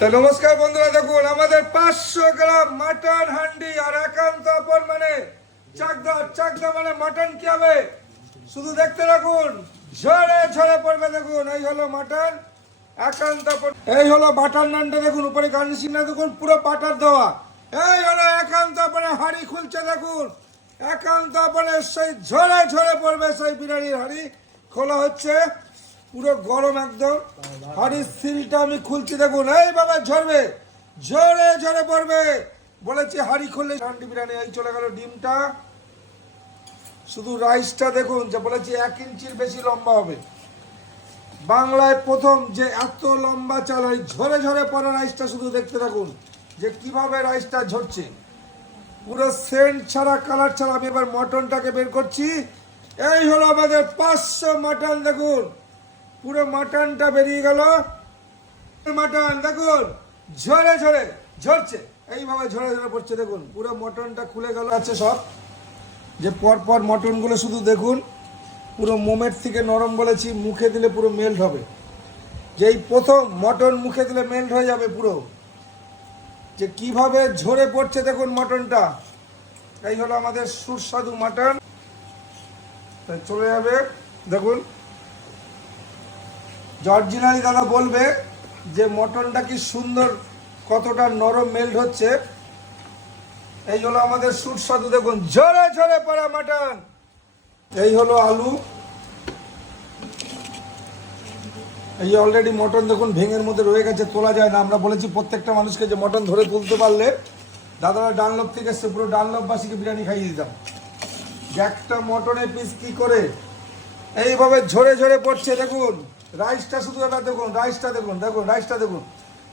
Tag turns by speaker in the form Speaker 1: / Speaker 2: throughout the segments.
Speaker 1: তা নমস্কার বন্ধুরা, দেখুন, আমাদের পাঁচশো গ্রাম মাটন হান্ডি আর একান্ত আপন মানে চাকদা চাকদা মানে মাটন কি হবে? শুধু দেখতে রাখুন ঝরে ঝরে পড়বে, দেখুন, এই হলো মাটন একান্ত এই হলো বাটার নানটা, দেখুন, উপরে গার্নিশিংটা দেখুন, পুরো বাটার দেওয়া। এই হলো একান্ত আপনে হাড়ি খুলছে, দেখুন, একান্ত আপনে সেই ঝরে ঝরে পড়বে সেই বিরিয়ানির হাড়ি। খোলা হচ্ছে। পুরো গরম একদম। হাড়ির সিলটা আমি খুলছি, দেখুন এইভাবে ঝরবে ঝরে ঝরে পড়বে। বলেছি, হাড়ি খুললে হান্ডি বিরিয়ানি, এই চলে গেল ডিমটা। শুধু রাইসটা দেখুন, যে বলেছি, এক ইঞ্চির বেশি লম্বা হবে। বাংলায় প্রথম যে এত লম্বা চাল, ওই ঝরে ঝরে পড়া রাইসটা শুধু দেখতে থাকুন, যে কীভাবে রাইসটা ঝরছে। পুরো সেন্ট ছাড়া, কালার ছাড়া আমি এবার মটনটাকে বের করছি। এই হলো আমাদের পাঁচশো মটন, দেখুন। পুরো মাটনটা বেরিয়ে গেল। মাটন, দেখুন, ঝরে ঝরে, ঝরছে। এইভাবে ঝরে ঝরে পড়ছে, দেখুন, পুরো মটনটা খুলে গেল। আছে সব। যে পর পর মটনগুলো শুধু দেখুন, পুরো মোমের থেকে নরম বলেছি, মুখে দিলে পুরো মেল্ট হবে। যেই প্রথম মটন মুখে দিলে মেল্ট হয়ে যাবে পুরো। যে কীভাবে ঝরে পড়ছে দেখুন মটনটা। এই হলো আমাদের সুস্বাদু মটন। চলে যাবে, দেখুন। জর্জিনালি দাদা বলবে যে মটনটা কি সুন্দর, কতটা নরম মেল্ট হচ্ছে। এই হলো আমাদের সুস্বাদু, দেখুন, ঝরে ঝরে পড়া মটন। এই হলো আলু। এই অলরেডি মটন, দেখুন, ভেঙের মধ্যে রয়ে গেছে, তোলা যায় না। আমরা বলেছি প্রত্যেকটা মানুষকে যে মটন ধরে তুলতে পারলে দাদারা ডানলপ থেকে এসছে, পুরো ডানলপবাসীকে বিরিয়ানি খাইয়ে দিতাম। একটা মটনের পিস কি করে? এইভাবে ঝরে ঝরে পড়ছে, দেখুন। রাইসটা শুধু এবার দেখুন, রাইসটা দেখুন দেখুন, রাইসটা দেখুন।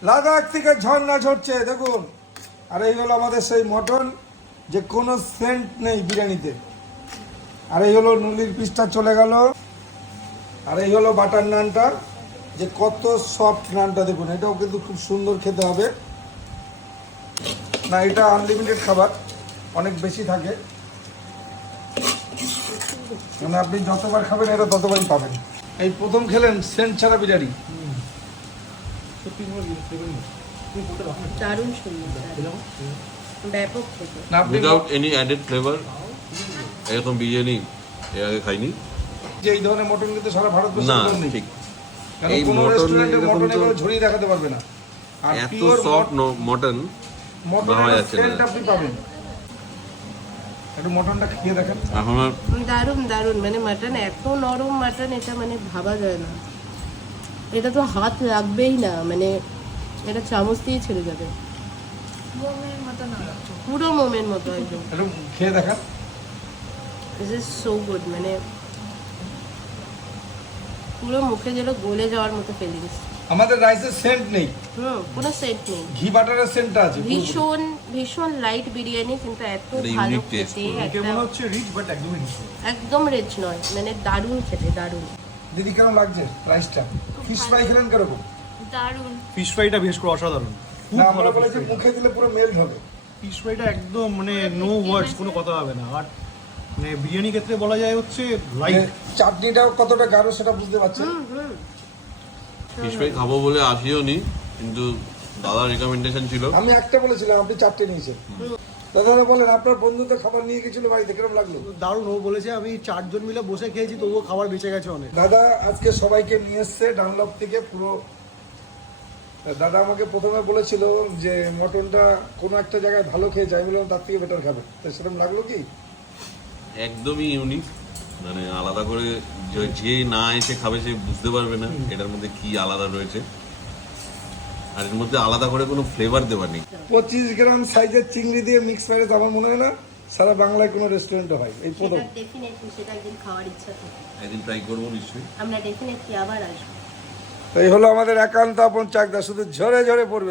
Speaker 1: লাদাখ থেকে ঝর্ণা ঝরছে, দেখুন। আর এই হলো আমাদের সেই মটন, যে কোনো সেন্ট নেই বিরিয়ানিতে। আর এই হলো নুলির পিসটা চলে গেল। আর এই হলো বাটার নানটা, যে কত সফট নানটা, দেখুন, এটাও কিন্তু খুব সুন্দর খেতে হবে। না, এটা আনলিমিটেড খাবার, অনেক বেশি থাকে। মানে আপনি যতবার খাবেন, এটা ততবারই পাবেন। এই প্রথম খেলেন সেন্ট ছাড়া বিরিয়ানি
Speaker 2: দারুণ সুন্দর ব্যাপক খেতে।
Speaker 1: না আপনি
Speaker 3: উইদাউট এনি অ্যাডেড ফ্লেভার এরকম বিরিয়ানি এর আগে খাইনি।
Speaker 1: যে এই ধরনের মটন কিন্তু সারা ভারতবর্ষে
Speaker 3: না ঠিক। এই মটন
Speaker 1: রেস্টুরেন্টে
Speaker 3: এরকম
Speaker 1: মটন এভাবে ঝরিয়ে দেখাতে পারবে না।
Speaker 3: এত
Speaker 1: পিওর
Speaker 3: সফট মটন
Speaker 1: আপনি পাবেন। একটু মটনটা খেয়ে দেখেন।
Speaker 3: এখন আর
Speaker 2: দারুণ দারুণ। মানে মাটন এত নরম মাটন এটা মানে ভাবা যায় না। এটা তো হাত লাগবেই না মানে এটা চামচ দিয়ে ছেড়ে যাবে। পুরো মোমের মতো একদম।
Speaker 1: খেয়ে দেখেন।
Speaker 2: দিস ইজ সো গুড মানে পুরো মুখে যেন গলে যাওয়ার মতো ফিলিংস
Speaker 1: আমাদের রাইসের সেন্ট নেই।
Speaker 2: হুম কোনো সেট নেই।
Speaker 1: ঘি বাটারের সেন্টটা আছে
Speaker 2: ভীষণ ভীষণ লাইট বিরিয়ানি কিন্তু এত ভালো খেতে
Speaker 3: পুরো।
Speaker 2: একটা
Speaker 4: হচ্ছে রিচ বাট একদম রিচ
Speaker 2: একদম রিচ নয় মানে দারুণ খেতে দারুণ।
Speaker 1: দিদি কেমন লাগছে রাইসটা ফিশ ফ্রাই খেলেন কীরকম?
Speaker 2: দারুণ।
Speaker 4: ফিশ ফ্রাইটা বিশেষ করে অসাধারণ। খুব ভালো
Speaker 1: মুখে দিলে পুরো মেল্ট হবে।
Speaker 4: ফিশ ফ্রাইটা একদম মানে নো ওয়ার্ডস কোনো কথা হবে না। আর মানে বিরিয়ানি ক্ষেত্রে বলা যায় হচ্ছে লাইট
Speaker 1: চাটনিটা কতটা গাঢ় সেটা বুঝতে পারছেন।
Speaker 2: হুম হুম।
Speaker 3: ফিশ ফ্রাই খাব বলে আসিও নি কিন্তু দাদার রেকমেন্ডেশন ছিল।
Speaker 1: আমি একটা বলেছিলাম আপনি চারটে নিয়েছেন। দাদা বলেন আপনার বন্ধু তো খাবার নিয়ে গেছিল বাড়িতে কীরকম লাগল?
Speaker 4: দারুণ ও বলেছে আমি চারজন মিলে বসে খেয়েছি তবুও খাবার বেঁচে গেছে অনেক।
Speaker 1: দাদা আজকে সবাইকে নিয়ে এসছে ডানলপ থেকে পুরো দাদা আমাকে প্রথমে বলেছিল যে মটনটা কোনো একটা জায়গায় ভালো খেয়েছে আমি বললাম তার থেকে বেটার খাবে। তো সেরকম লাগল কি?
Speaker 3: একদমই ইউনিক মানে আলাদা করে যে- না এসে খাবে সে বুঝতে পারবে না এটার মধ্যে কি আলাদা রয়েছে। আর এর মধ্যে আলাদা করে কোনো ফ্লেভার দেওয়া নেই।
Speaker 1: পঁচিশ গ্রাম সাইজের চিংড়ি দিয়ে মিক্স ফ্রাইড রাইস আমার মনে হয় না সারা বাংলায় কোনো রেস্টুরেন্টে হয় এই প্রথম।
Speaker 2: সেটা ডেফিনেটলি সেটা একদিন খাওয়ার ইচ্ছা থাকে।
Speaker 3: একদিন ট্রাই করব নিশ্চয়ই।
Speaker 2: আমরা ডেফিনেটলি আবার আসব।
Speaker 1: এই হলো আমাদের একান্ত আপন চাকদা শুধু ঝরে ঝরে পড়বে।